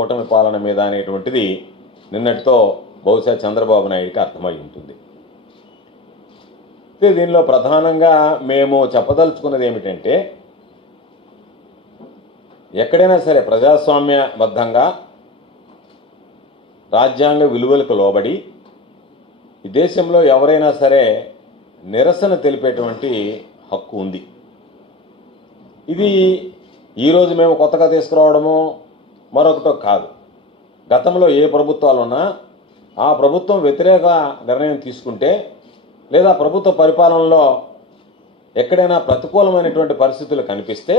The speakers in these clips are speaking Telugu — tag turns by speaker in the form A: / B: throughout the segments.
A: కూటమి పాలన మీద అనేటువంటిది నిన్నటితో బహుశా చంద్రబాబు నాయుడికి అర్థమై ఉంటుంది దీనిలో ప్రధానంగా మేము చెప్పదలుచుకున్నది ఏమిటంటే ఎక్కడైనా సరే ప్రజాస్వామ్యబద్ధంగా రాజ్యాంగ విలువలకు లోబడి ఈ దేశంలో ఎవరైనా సరే నిరసన తెలిపేటువంటి హక్కు ఉంది ఇది ఈరోజు మేము కొత్తగా తీసుకురావడము మరొకటో కాదు గతంలో ఏ ప్రభుత్వాలున్నా ఆ ప్రభుత్వం వ్యతిరేక నిర్ణయం తీసుకుంటే లేదా ప్రభుత్వ పరిపాలనలో ఎక్కడైనా ప్రతికూలమైనటువంటి పరిస్థితులు కనిపిస్తే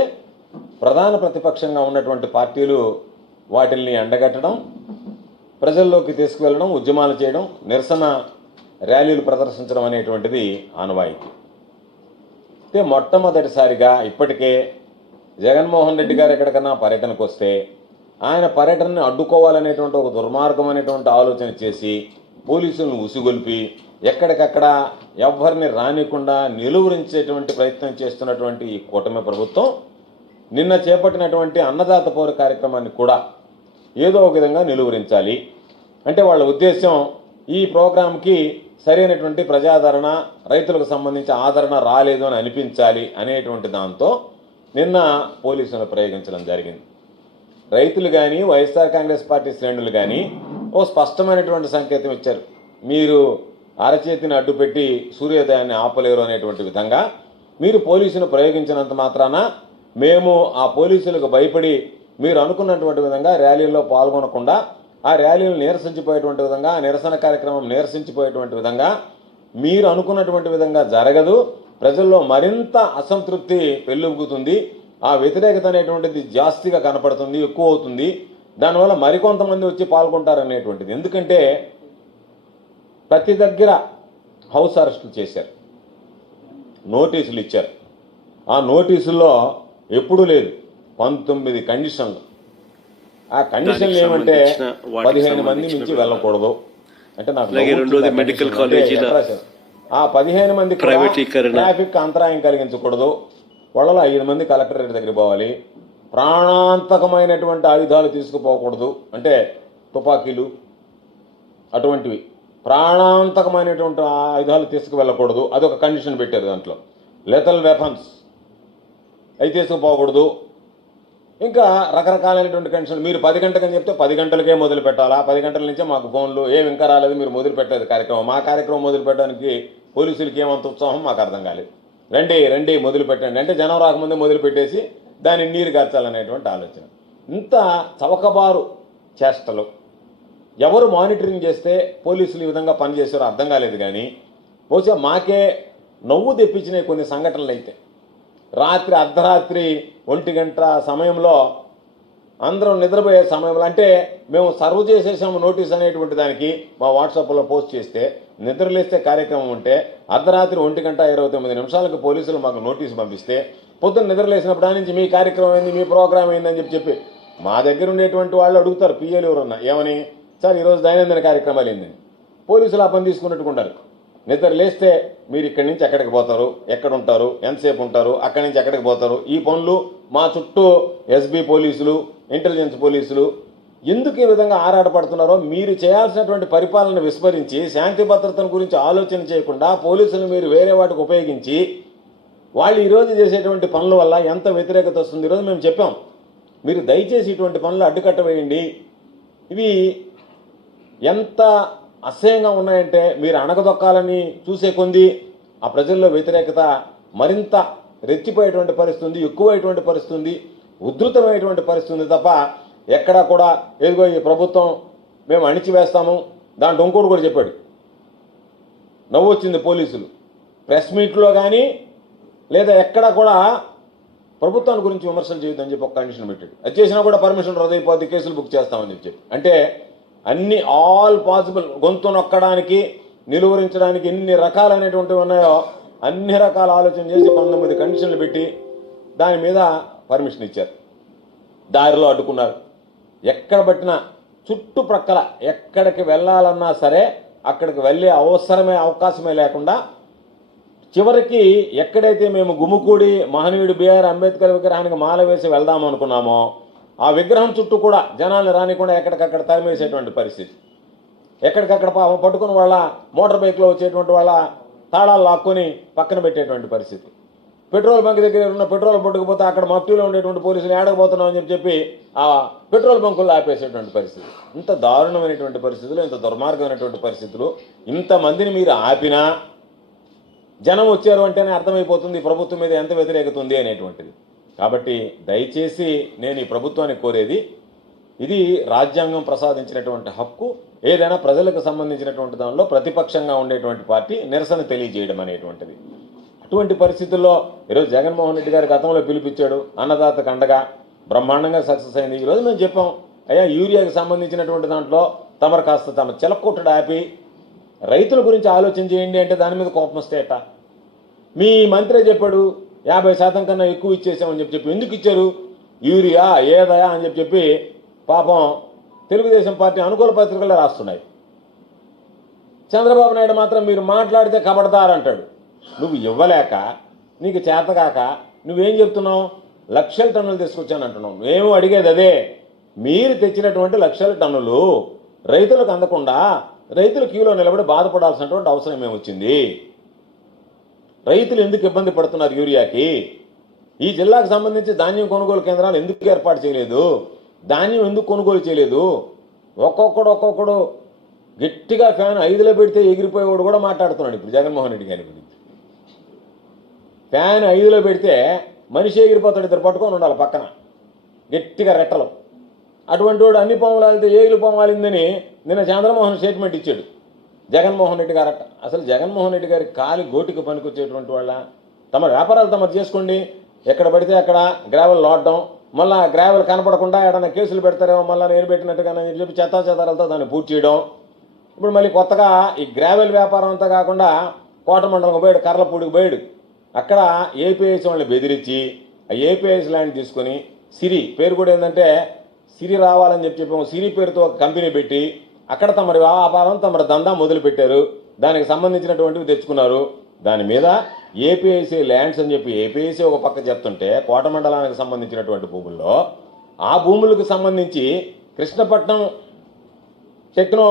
A: ప్రధాన ప్రతిపక్షంగా ఉన్నటువంటి పార్టీలు వాటిల్ని ఎండగట్టడం ప్రజల్లోకి తీసుకువెళ్ళడం ఉద్యమాలు చేయడం నిరసన ర్యాలీలు ప్రదర్శించడం అనేటువంటిది ఆనవాయితీ అయితే మొట్టమొదటిసారిగా ఇప్పటికే జగన్మోహన్ రెడ్డి గారు ఎక్కడికన్నా పర్యటనకు వస్తే ఆయన పర్యటనని అడ్డుకోవాలనేటువంటి ఒక దుర్మార్గం అనేటువంటి ఆలోచన చేసి పోలీసులను ఉసిగొల్పి ఎక్కడికక్కడ ఎవరిని రానికుండా నిలువరించేటువంటి ప్రయత్నం చేస్తున్నటువంటి ఈ కూటమి ప్రభుత్వం నిన్న చేపట్టినటువంటి అన్నదాత పౌర కార్యక్రమాన్ని కూడా ఏదో ఒక విధంగా నిలువరించాలి అంటే వాళ్ళ ఉద్దేశం ఈ ప్రోగ్రాంకి సరైనటువంటి ప్రజాదరణ రైతులకు సంబంధించి ఆదరణ రాలేదు అని అనిపించాలి అనేటువంటి దాంతో నిన్న పోలీసులను ప్రయోగించడం జరిగింది రైతులు కానీ వైఎస్ఆర్ కాంగ్రెస్ పార్టీ శ్రేణులు కానీ ఓ స్పష్టమైనటువంటి సంకేతం ఇచ్చారు మీరు అరచేతిని అడ్డుపెట్టి సూర్యోదయాన్ని ఆపలేరు అనేటువంటి విధంగా మీరు పోలీసును ప్రయోగించినంత మాత్రాన మేము ఆ పోలీసులకు భయపడి మీరు అనుకున్నటువంటి విధంగా ర్యాలీల్లో పాల్గొనకుండా ఆ ర్యాలీలు నిరసించిపోయేటువంటి విధంగా నిరసన కార్యక్రమం నిరసించిపోయేటువంటి విధంగా మీరు అనుకున్నటువంటి విధంగా జరగదు ప్రజల్లో మరింత అసంతృప్తి పెళ్ళుగుతుంది ఆ వ్యతిరేకత అనేటువంటిది జాస్తిగా కనపడుతుంది ఎక్కువ అవుతుంది దానివల్ల మరికొంతమంది వచ్చి పాల్గొంటారనేటువంటిది ఎందుకంటే ప్రతి దగ్గర హౌస్ అరెస్టులు చేశారు నోటీసులు ఇచ్చారు ఆ నోటీసుల్లో ఎప్పుడూ లేదు పంతొమ్మిది కండిషన్లు ఆ కండిషన్లు ఏమంటే పదిహేను మంది నుంచి వెళ్ళకూడదు అంటే నాకు మెడికల్ కాలేజ్ ఆ పదిహేను మంది ట్రాఫిక్ అంతరాయం కలిగించకూడదు వాళ్ళలో ఐదు మంది కలెక్టరేట్ దగ్గర పోవాలి ప్రాణాంతకమైనటువంటి ఆయుధాలు తీసుకుపోకూడదు అంటే తుపాకీలు అటువంటివి ప్రాణాంతకమైనటువంటి ఆయుధాలు తీసుకువెళ్ళకూడదు అదొక కండిషన్ పెట్టారు దాంట్లో లెతల్ వెపన్స్ అవి తీసుకుపోకూడదు ఇంకా రకరకాలైనటువంటి కండిషన్ మీరు పది అని చెప్తే పది గంటలకే మొదలు పెట్టాలా పది గంటల నుంచే మాకు ఫోన్లు ఏమి ఇంకా రాలేదు మీరు మొదలు పెట్టలేదు కార్యక్రమం మా కార్యక్రమం మొదలు పెట్టడానికి పోలీసులకి ఏమంత ఉత్సాహం మాకు అర్థం కాలేదు రండి రండి మొదలు పెట్టండి అంటే జనం రాకముందే మొదలుపెట్టేసి దాన్ని నీరు గచ్చాలనేటువంటి ఆలోచన ఇంత చవకబారు చేష్టలు ఎవరు మానిటరింగ్ చేస్తే పోలీసులు ఈ విధంగా పనిచేసారో అర్థం కాలేదు కానీ బహుశా మాకే నవ్వు తెప్పించిన కొన్ని సంఘటనలు అయితే రాత్రి అర్ధరాత్రి ఒంటి గంట సమయంలో అందరం నిద్రపోయే సమయంలో అంటే మేము సర్వ్ చేసేసాము నోటీస్ అనేటువంటి దానికి మా వాట్సాప్లో పోస్ట్ చేస్తే నిద్రలేస్తే కార్యక్రమం ఉంటే అర్ధరాత్రి ఒంటి గంట ఇరవై తొమ్మిది నిమిషాలకు పోలీసులు మాకు నోటీసు పంపిస్తే పొద్దున్న నిద్రలేసినప్పుడు నుంచి మీ కార్యక్రమం ఏంది మీ ప్రోగ్రామ్ అని చెప్పి చెప్పి మా దగ్గర ఉండేటువంటి వాళ్ళు అడుగుతారు పిఏలు ఎవరన్నా ఏమని సార్ ఈరోజు దైనందిన కార్యక్రమాలు ఏందని పోలీసులు ఆ పని తీసుకున్నట్టుకుంటారు నిద్ర లేస్తే మీరు ఇక్కడి నుంచి ఎక్కడికి పోతారు ఎక్కడ ఉంటారు ఎంతసేపు ఉంటారు అక్కడి నుంచి ఎక్కడికి పోతారు ఈ పనులు మా చుట్టూ ఎస్బీ పోలీసులు ఇంటెలిజెన్స్ పోలీసులు ఎందుకు ఈ విధంగా ఆరాటపడుతున్నారో మీరు చేయాల్సినటువంటి పరిపాలన విస్మరించి శాంతి భద్రతను గురించి ఆలోచన చేయకుండా పోలీసులు మీరు వేరే వాటికి ఉపయోగించి వాళ్ళు ఈరోజు చేసేటువంటి పనుల వల్ల ఎంత వ్యతిరేకత వస్తుంది ఈరోజు మేము చెప్పాం మీరు దయచేసి ఇటువంటి పనులు అడ్డుకట్ట వేయండి ఇవి ఎంత అసహ్యంగా ఉన్నాయంటే మీరు అణగదొక్కాలని చూసే కొంది ఆ ప్రజల్లో వ్యతిరేకత మరింత రెచ్చిపోయేటువంటి పరిస్థితి ఉంది ఎక్కువైనటువంటి పరిస్థితి ఉంది ఉధృతమైనటువంటి పరిస్థితి ఉంది తప్ప ఎక్కడా కూడా ఏదిగో ఈ ప్రభుత్వం మేము అణిచివేస్తాము దాంట్లో ఇంకోటి కూడా చెప్పాడు నవ్వు వచ్చింది పోలీసులు ప్రెస్ మీట్లో కానీ లేదా ఎక్కడా కూడా ప్రభుత్వాన్ని గురించి విమర్శలు చేయొద్దని చెప్పి ఒక కండిషన్ పెట్టాడు అది చేసినా కూడా పర్మిషన్ రదైపోద్ది కేసులు బుక్ చేస్తామని చెప్పి అంటే అన్ని ఆల్ పాసిబుల్ గొంతు నొక్కడానికి నిలువరించడానికి ఎన్ని రకాలైనటువంటివి ఉన్నాయో అన్ని రకాల ఆలోచన చేసి పంతొమ్మిది కండిషన్లు పెట్టి దాని మీద పర్మిషన్ ఇచ్చారు దారిలో అడ్డుకున్నారు ఎక్కడ పట్టినా చుట్టుప్రక్కల ఎక్కడికి వెళ్ళాలన్నా సరే అక్కడికి వెళ్ళే అవసరమే అవకాశమే లేకుండా చివరికి ఎక్కడైతే మేము గుమ్ముకూడి మహనీయుడు బిఆర్ అంబేద్కర్ విగ్రహానికి మాల వేసి వెళ్దాం అనుకున్నామో ఆ విగ్రహం చుట్టూ కూడా జనాలు రానికుండా ఎక్కడికక్కడ తరిమేసేటువంటి పరిస్థితి ఎక్కడికక్కడ పట్టుకుని వాళ్ళ మోటార్ బైక్లో వచ్చేటువంటి వాళ్ళ తాళాలు లాక్కొని పక్కన పెట్టేటువంటి పరిస్థితి పెట్రోల్ బంక్ దగ్గర ఉన్న పెట్రోల్ పట్టుకుపోతే అక్కడ మఫ్టీలో ఉండేటువంటి పోలీసులు ఏడకపోతున్నాం అని చెప్పి ఆ పెట్రోల్ బంకుల్లో ఆపేసేటువంటి పరిస్థితి ఇంత దారుణమైనటువంటి పరిస్థితులు ఇంత దుర్మార్గమైనటువంటి పరిస్థితులు ఇంతమందిని మీరు ఆపినా జనం వచ్చారు అంటేనే అర్థమైపోతుంది ప్రభుత్వం మీద ఎంత వ్యతిరేకత ఉంది అనేటువంటిది కాబట్టి దయచేసి నేను ఈ ప్రభుత్వాన్ని కోరేది ఇది రాజ్యాంగం ప్రసాదించినటువంటి హక్కు ఏదైనా ప్రజలకు సంబంధించినటువంటి దానిలో ప్రతిపక్షంగా ఉండేటువంటి పార్టీ నిరసన తెలియజేయడం అనేటువంటిది అటువంటి పరిస్థితుల్లో ఈరోజు జగన్మోహన్ రెడ్డి గారు గతంలో పిలిపించాడు అన్నదాత కండగా బ్రహ్మాండంగా సక్సెస్ అయింది ఈరోజు మేము చెప్పాం అయ్యా యూరియాకి సంబంధించినటువంటి దాంట్లో తమరు కాస్త తమ చిలక్కొట్టడు ఆపి రైతుల గురించి ఆలోచన చేయండి అంటే దాని మీద కోపం వస్తేట మీ మంత్రి చెప్పాడు యాభై శాతం కన్నా ఎక్కువ ఇచ్చేసామని చెప్పి చెప్పి ఎందుకు ఇచ్చారు యూరియా ఏదయా అని చెప్పి చెప్పి పాపం తెలుగుదేశం పార్టీ అనుకూల పత్రికలే రాస్తున్నాయి చంద్రబాబు నాయుడు మాత్రం మీరు మాట్లాడితే కబడతారంటాడు నువ్వు ఇవ్వలేక నీకు చేతగాక నువ్వేం చెప్తున్నావు లక్షల టన్నులు తీసుకొచ్చాను అంటున్నావు మేము అడిగేది అదే మీరు తెచ్చినటువంటి లక్షల టన్నులు రైతులకు అందకుండా రైతులు క్యూలో నిలబడి బాధపడాల్సినటువంటి అవసరం ఏమొచ్చింది రైతులు ఎందుకు ఇబ్బంది పడుతున్నారు యూరియాకి ఈ జిల్లాకు సంబంధించి ధాన్యం కొనుగోలు కేంద్రాలు ఎందుకు ఏర్పాటు చేయలేదు ధాన్యం ఎందుకు కొనుగోలు చేయలేదు ఒక్కొక్కడు ఒక్కొక్కడు గట్టిగా ఫ్యాన్ ఐదులో పెడితే ఎగిరిపోయేవాడు కూడా మాట్లాడుతున్నాడు ఇప్పుడు జగన్మోహన్ రెడ్డి గారి గురించి ఫ్యాన్ ఐదులో పెడితే మనిషి ఎగిరిపోతాడు ఇద్దరు పట్టుకొని ఉండాలి పక్కన గట్టిగా రెట్టలు అటువంటి వాడు అన్ని పొమ్మలాలితే ఏగులు పొమ్మాలిందని నిన్న చంద్రమోహన్ స్టేట్మెంట్ ఇచ్చాడు జగన్మోహన్ రెడ్డి అట్ట అసలు జగన్మోహన్ రెడ్డి గారి కాలి గోటికి పనికొచ్చేటువంటి వాళ్ళ తమ వ్యాపారాలు తమ చేసుకోండి ఎక్కడ పడితే అక్కడ గ్రావెల్ లోడ్డం మళ్ళీ గ్రావెల్ కనపడకుండా ఏడన్నా కేసులు పెడతారేమో మళ్ళీ నేను పెట్టినట్టుగానే చెప్పి చెత్తా చెదారాలతో దాన్ని పూర్తి చేయడం ఇప్పుడు మళ్ళీ కొత్తగా ఈ గ్రావెల్ వ్యాపారం అంతా కాకుండా కోట మండలం పోయాడు కర్లపూడికి పోయాడు అక్కడ ఏపీఎస్ వాళ్ళని బెదిరించి ఆ ఏపీఎస్ ల్యాండ్ తీసుకొని సిరి పేరు కూడా ఏంటంటే సిరి రావాలని చెప్పి చెప్పాము సిరి పేరుతో ఒక కంపెనీ పెట్టి అక్కడ తమరి వ్యాపారం తమరి దందా మొదలుపెట్టారు దానికి సంబంధించినటువంటివి తెచ్చుకున్నారు దాని మీద ఏపీఐసీ ల్యాండ్స్ అని చెప్పి ఏపీఐసీ ఒక పక్క చెప్తుంటే కోట మండలానికి సంబంధించినటువంటి భూముల్లో ఆ భూములకు సంబంధించి కృష్ణపట్నం టెక్నో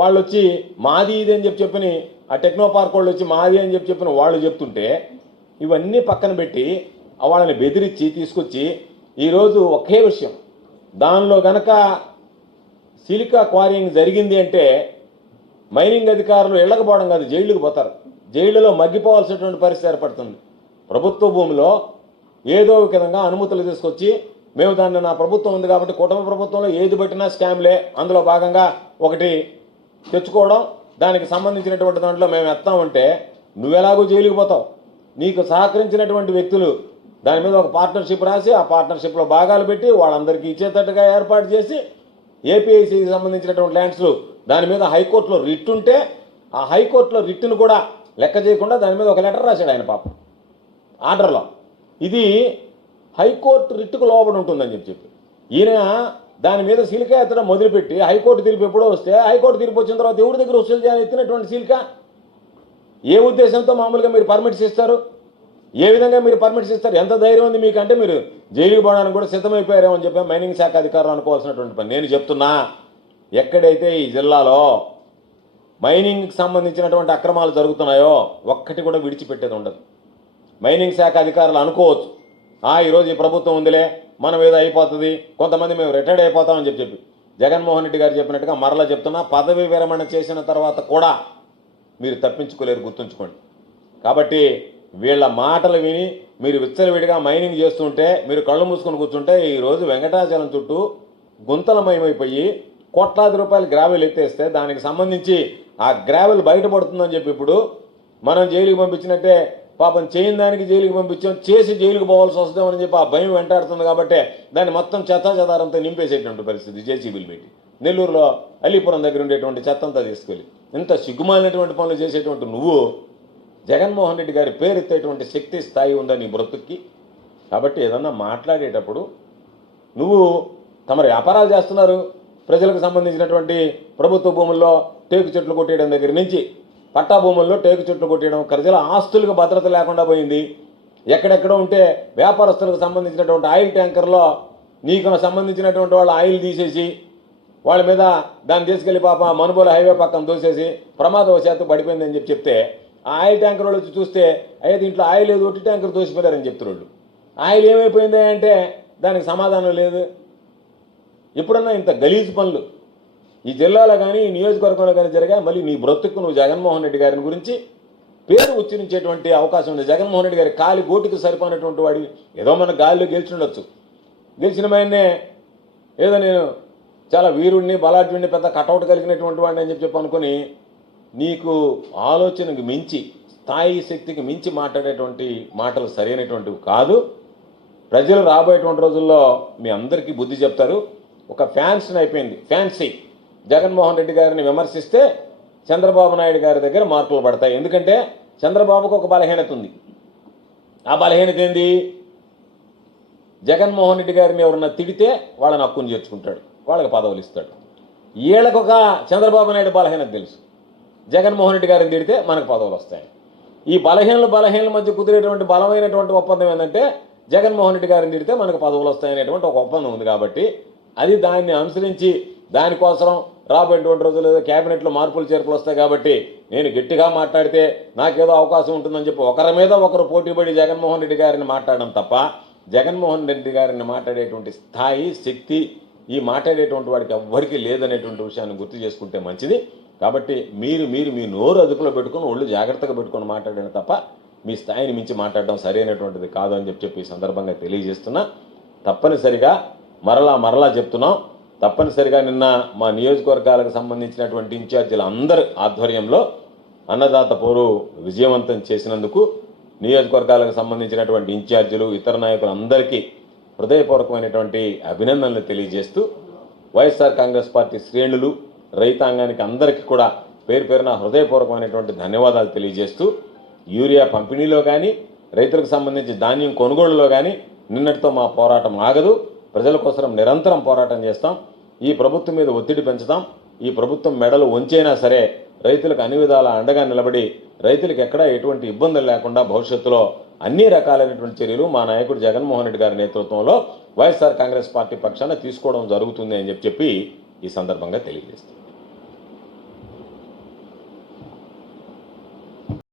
A: వాళ్ళు వచ్చి మాది ఇది అని చెప్పి చెప్పని ఆ టెక్నో పార్క్ వాళ్ళు వచ్చి మాది అని చెప్పి చెప్పిన వాళ్ళు చెప్తుంటే ఇవన్నీ పక్కన పెట్టి వాళ్ళని బెదిరించి తీసుకొచ్చి ఈరోజు ఒకే విషయం దానిలో గనక సిలికా క్వారింగ్ జరిగింది అంటే మైనింగ్ అధికారులు వెళ్ళకపోవడం కాదు జైళ్ళకు పోతారు జైళ్ళలో మగ్గిపోవాల్సినటువంటి పరిస్థితి ఏర్పడుతుంది ప్రభుత్వ భూమిలో ఏదో విధంగా అనుమతులు తీసుకొచ్చి మేము దాన్ని నా ప్రభుత్వం ఉంది కాబట్టి కుటుంబ ప్రభుత్వంలో ఏది పెట్టినా స్కామ్లే అందులో భాగంగా ఒకటి తెచ్చుకోవడం దానికి సంబంధించినటువంటి దాంట్లో మేము ఎత్తామంటే నువ్వెలాగో జైలుకి పోతావు నీకు సహకరించినటువంటి వ్యక్తులు దాని మీద ఒక పార్ట్నర్షిప్ రాసి ఆ పార్ట్నర్షిప్లో భాగాలు పెట్టి వాళ్ళందరికీ ఇచ్చేటట్టుగా ఏర్పాటు చేసి ఏపీఐసికి సంబంధించినటువంటి ల్యాండ్స్లు దాని మీద హైకోర్టులో రిట్ ఉంటే ఆ హైకోర్టులో రిట్ను కూడా లెక్క చేయకుండా దాని మీద ఒక లెటర్ రాశాడు ఆయన పాపం ఆర్డర్లో ఇది హైకోర్టు రిట్టుకు లోబడి ఉంటుందని చెప్పి చెప్పి ఈయన దాని మీద సిలిక ఎత్తడం మొదలుపెట్టి హైకోర్టు తీర్పు ఎప్పుడో వస్తే హైకోర్టు తీర్పు వచ్చిన తర్వాత ఎవరి దగ్గర వసూలు చేయాలని ఎత్తినటువంటి సిలిక ఏ ఉద్దేశంతో మామూలుగా మీరు పర్మిట్స్ ఇస్తారు ఏ విధంగా మీరు పర్మిట్స్ ఇస్తారు ఎంత ధైర్యం ఉంది మీకు అంటే మీరు జైలుకి పోవడానికి కూడా సిద్ధమైపోయారేమని చెప్పి మైనింగ్ శాఖ అధికారులు అనుకోవాల్సినటువంటి పని నేను చెప్తున్నా ఎక్కడైతే ఈ జిల్లాలో మైనింగ్కి సంబంధించినటువంటి అక్రమాలు జరుగుతున్నాయో ఒక్కటి కూడా విడిచిపెట్టేది ఉండదు మైనింగ్ శాఖ అధికారులు అనుకోవచ్చు ఈరోజు ఈ ప్రభుత్వం ఉందిలే మనం ఏదో అయిపోతుంది కొంతమంది మేము రిటైర్డ్ అయిపోతామని చెప్పి చెప్పి జగన్మోహన్ రెడ్డి గారు చెప్పినట్టుగా మరలా చెప్తున్నా పదవి విరమణ చేసిన తర్వాత కూడా మీరు తప్పించుకోలేరు గుర్తుంచుకోండి కాబట్టి వీళ్ళ మాటలు విని మీరు విచ్చలవిడిగా మైనింగ్ చేస్తుంటే మీరు కళ్ళు మూసుకొని కూర్చుంటే ఈరోజు వెంకటాచలం చుట్టూ గుంతలమయమైపోయి కోట్లాది రూపాయలు గ్రావెల్ ఎత్తేస్తే దానికి సంబంధించి ఆ గ్రావెల్ బయటపడుతుందని చెప్పి ఇప్పుడు మనం జైలుకి పంపించినట్టే పాపం చేయని దానికి జైలుకి పంపించాం చేసి జైలుకు పోవాల్సి వస్తుందని చెప్పి ఆ భయం వెంటాడుతుంది కాబట్టి దాన్ని మొత్తం చెదారంతా నింపేసేటువంటి పరిస్థితి జేసీబీలు పెట్టి నెల్లూరులో అలీపురం దగ్గర ఉండేటువంటి చెత్తంతా తీసుకెళ్ళి ఇంత సిగ్గుమాలినటువంటి పనులు చేసేటువంటి నువ్వు జగన్మోహన్ రెడ్డి గారి పేరెత్తేటువంటి శక్తి స్థాయి ఉందా నీ బ్రతుక్కి కాబట్టి ఏదన్నా మాట్లాడేటప్పుడు నువ్వు తమరు వ్యాపారాలు చేస్తున్నారు ప్రజలకు సంబంధించినటువంటి ప్రభుత్వ భూముల్లో టేకు చెట్లు కొట్టేయడం దగ్గర నుంచి పట్టాభూముల్లో టేకు చుట్టు కొట్టడం ప్రజల ఆస్తులకు భద్రత లేకుండా పోయింది ఎక్కడెక్కడ ఉంటే వ్యాపారస్తులకు సంబంధించినటువంటి ఆయిల్ ట్యాంకర్లో నీకు సంబంధించినటువంటి వాళ్ళు ఆయిల్ తీసేసి వాళ్ళ మీద దాన్ని తీసుకెళ్లి పాప మనుబోల హైవే పక్కన దోసేసి ప్రమాదవశాత్తు పడిపోయిందని చెప్పి చెప్తే ఆ ఆయిల్ ట్యాంకర్ వాళ్ళు వచ్చి చూస్తే అయ్యే దీంట్లో ఆయిల్ ఏదో ఒకటి ట్యాంకర్ దోసిపోయారని చెప్తున్నాడు ఆయిల్ ఏమైపోయింది అంటే దానికి సమాధానం లేదు ఎప్పుడన్నా ఇంత గలీజు పనులు ఈ జిల్లాలో కానీ ఈ నియోజకవర్గంలో కానీ జరిగా మళ్ళీ నీ బ్రతుకు నువ్వు జగన్మోహన్ రెడ్డి గారిని గురించి పేరు ఉచ్చరించేటువంటి అవకాశం ఉంది జగన్మోహన్ రెడ్డి గారి కాలి గోటికి సరిపోయినటువంటి వాడి ఏదో మన గాలిలో గెలిచిండొచ్చు గెలిచిన మాయనే ఏదో నేను చాలా వీరుణ్ణి బలాఢ్యుణ్ణి పెద్ద కటౌట్ కలిగినటువంటి వాడిని అని చెప్పి అనుకుని నీకు ఆలోచనకు మించి స్థాయి శక్తికి మించి మాట్లాడేటువంటి మాటలు సరైనటువంటివి కాదు ప్రజలు రాబోయేటువంటి రోజుల్లో మీ అందరికీ బుద్ధి చెప్తారు ఒక ఫ్యాన్స్ని అయిపోయింది ఫ్యాన్సీ జగన్మోహన్ రెడ్డి గారిని విమర్శిస్తే చంద్రబాబు నాయుడు గారి దగ్గర మార్కులు పడతాయి ఎందుకంటే చంద్రబాబుకు ఒక బలహీనత ఉంది ఆ బలహీనత ఏంది జగన్మోహన్ రెడ్డి గారిని ఎవరన్నా తిడితే వాళ్ళని హక్కును చేర్చుకుంటాడు వాళ్ళకి పదవులు ఇస్తాడు వీళ్ళకొక చంద్రబాబు నాయుడు బలహీనత తెలుసు జగన్మోహన్ రెడ్డి గారిని తిడితే మనకు పదవులు వస్తాయి ఈ బలహీనలు బలహీనల మధ్య కుదిరేటువంటి బలమైనటువంటి ఒప్పందం ఏంటంటే జగన్మోహన్ రెడ్డి గారిని తిడితే మనకు పదవులు వస్తాయనేటువంటి ఒక ఒప్పందం ఉంది కాబట్టి అది దాన్ని అనుసరించి దానికోసం రాబోయేటువంటి రోజులు ఏదో క్యాబినెట్లో మార్పులు చేర్పులు వస్తాయి కాబట్టి నేను గట్టిగా మాట్లాడితే నాకేదో అవకాశం ఉంటుందని చెప్పి ఒకరి మీద ఒకరు పోటీపడి జగన్మోహన్ రెడ్డి గారిని మాట్లాడడం తప్ప జగన్మోహన్ రెడ్డి గారిని మాట్లాడేటువంటి స్థాయి శక్తి ఈ మాట్లాడేటువంటి వాడికి ఎవ్వరికీ లేదనేటువంటి విషయాన్ని గుర్తు చేసుకుంటే మంచిది కాబట్టి మీరు మీరు మీ నోరు అదుపులో పెట్టుకుని ఒళ్ళు జాగ్రత్తగా పెట్టుకుని మాట్లాడిన తప్ప మీ స్థాయిని మించి మాట్లాడడం సరైనటువంటిది కాదు అని చెప్పి చెప్పి ఈ సందర్భంగా తెలియజేస్తున్నా తప్పనిసరిగా మరలా మరలా చెప్తున్నాం తప్పనిసరిగా నిన్న మా నియోజకవర్గాలకు సంబంధించినటువంటి ఇన్ఛార్జీల అందరి ఆధ్వర్యంలో అన్నదాత పోరు విజయవంతం చేసినందుకు నియోజకవర్గాలకు సంబంధించినటువంటి ఇన్ఛార్జీలు ఇతర నాయకులందరికీ హృదయపూర్వకమైనటువంటి అభినందనలు తెలియజేస్తూ వైఎస్ఆర్ కాంగ్రెస్ పార్టీ శ్రేణులు రైతాంగానికి అందరికీ కూడా పేరు పేరున హృదయపూర్వకమైనటువంటి ధన్యవాదాలు తెలియజేస్తూ యూరియా పంపిణీలో కానీ రైతులకు సంబంధించి ధాన్యం కొనుగోలులో కానీ నిన్నటితో మా పోరాటం ఆగదు ప్రజల కోసం నిరంతరం పోరాటం చేస్తాం ఈ ప్రభుత్వం మీద ఒత్తిడి పెంచుతాం ఈ ప్రభుత్వం మెడలు వంచైనా సరే రైతులకు అన్ని విధాల అండగా నిలబడి రైతులకు ఎక్కడా ఎటువంటి ఇబ్బందులు లేకుండా భవిష్యత్తులో అన్ని రకాలైనటువంటి చర్యలు మా నాయకుడు జగన్మోహన్ రెడ్డి గారి నేతృత్వంలో వైఎస్ఆర్ కాంగ్రెస్ పార్టీ పక్షాన తీసుకోవడం జరుగుతుంది అని చెప్పి ఈ సందర్భంగా తెలియజేస్తాం